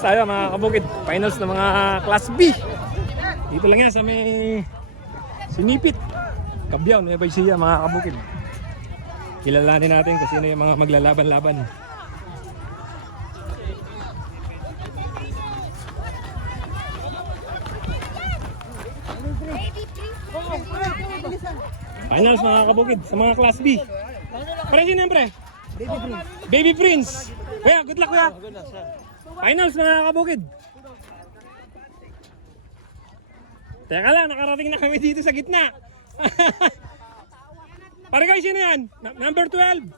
finals tayo mga kabukid. Finals ng mga Class B. Dito lang yan sa may Sinipit, Cabiao, Nueva Ecija mga kabukid. Kilalanin natin kung sino yung mga maglalaban-laban. Finals mga kabukid sa mga Class B. Para sino yan pre? Baby Prince. Kuya, good luck kuya. Finals mga kabukid. Teka lang, nakarating na kami dito sa gitna. Pare guys, sino yan? Number 12.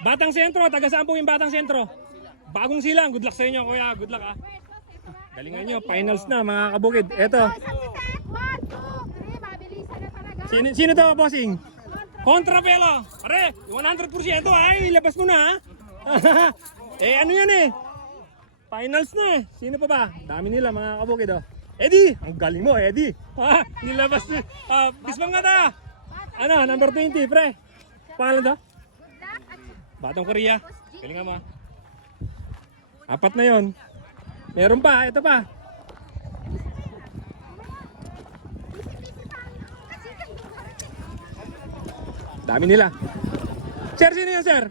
Batang Sentro. Taga saan po yung Batang Sentro? Bagong Silang. Good luck sa inyo kuya. Good luck ah. Galingan nyo. Finals na mga kabukid. Eto. Sino to bossing? Contrapelo. Pare, 100% ay ilabas mo na ha. Eh ano yan eh? Finals na eh. Sino pa ba? Dami nila mga kabukid oh. Eddie! Ang galing mo Eddie. Ha? Nilabas niya. Bisbang nga ta. Ano? Number 20 pre. Pangalan to? Batang Korea. Galing nga ma. 4 na yon. Meron pa. Ito pa. Dami nila. Sir, sino yan sir?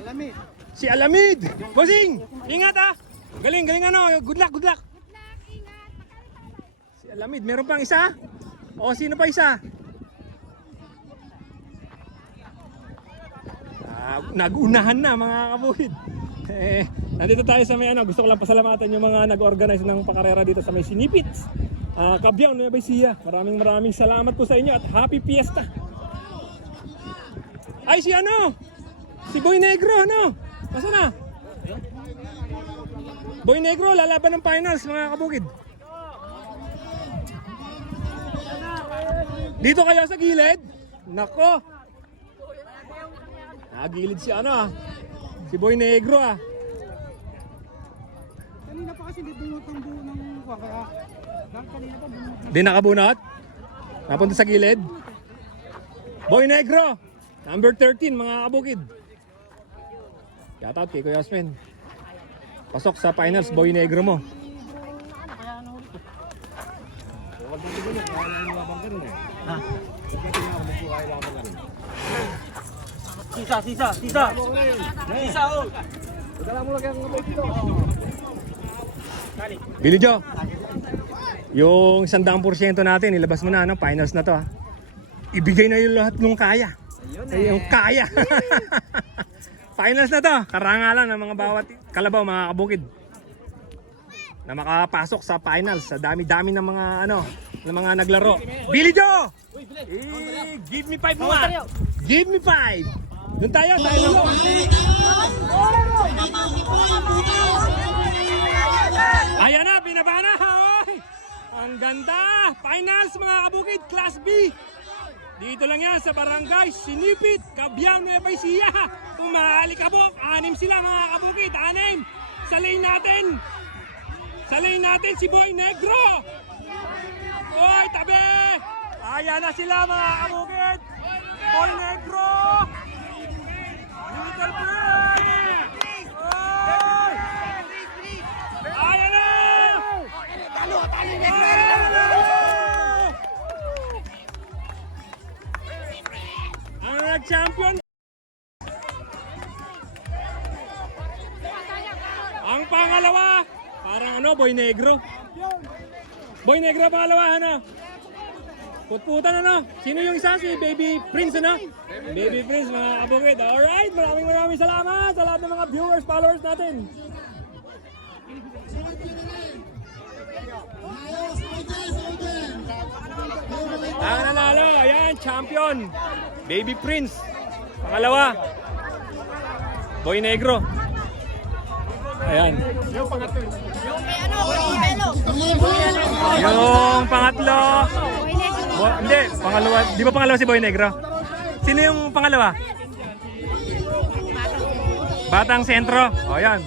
Alamid. Si Alamid. Bossing! Ingat ha. Galing, galing ano. Good luck, good luck. Si Alamid. Meron pang isa? O sino pa isa? Nagunahan na mga kabukid. Nandito tayo sa may ano. Gusto ko lang pasalamatan yung mga nag-organize ng pakarera dito sa may Sinipit. Cabiao, Nueva Ecija. Maraming salamat po sa inyo at happy fiesta. Ay si ano? Si Boy Negro ano? Nasaan na? Boy Negro lalaban ng finals mga kabukid. Dito kayo sa gilid? Nako. Nagilid si ano ah. Si Boy Negro ah. Kanina pa kasi dito ang buo ng kaya. Kanina pa bunot. Di nakabunot? Napunta sa gilid? Boy Negro! Number 13 mga kabukid. Shoutout kay Kuya Osman. Pasok sa finals Boy Negro mo. Sisa oh. Dala mo lagi ang ngabay dito. Billy Joe. Yung 100% natin ilabas mo na ano, finals na to ha. Ibigay na yung lahat ng kaya. Yung kaya. Finals na to. Karangalan ng mga bawat kalabaw mga kabukid na makapasok sa finals. Sa dami-dami ng mga ano, ng mga naglaro. Billy Joe! Give me 5 mo ah. Give me 5. Doon tayo na. Ayan na, binaba na. Oy! Ang ganda. Finals mga kabukid, Class B. Dito lang yan sa Barangay Sinipit, Cabiao, Nueva Ecija. Kung maalikabok, 6 sila mga kabukid, 6. Sa lane natin. Sa lane natin si Boy Negro. Oy, tabi. Ayan na sila mga kabukid. Boy Negro. Little Boy. Oy. Ayan na. Talo Negro. Champion. Ang pangalawa, parang ano, Boy Negro. Boy Negro pangalawa, ano? Putputan ano? Sino yung isa? Si Baby Prince, ano? Baby Prince, mga kabukid. Alright, maraming salamat sa lahat ng mga viewers, followers natin. Ang nanalo, ayan, champion. Baby Prince. Pangalawa, Boy Negro. Ayan. Yung pangatlo. Yung pangatlo. Hindi, pangalawa. Di ba pangalawa si Boy Negro? Sino yung pangalawa? Batang Sentro. O, ayan.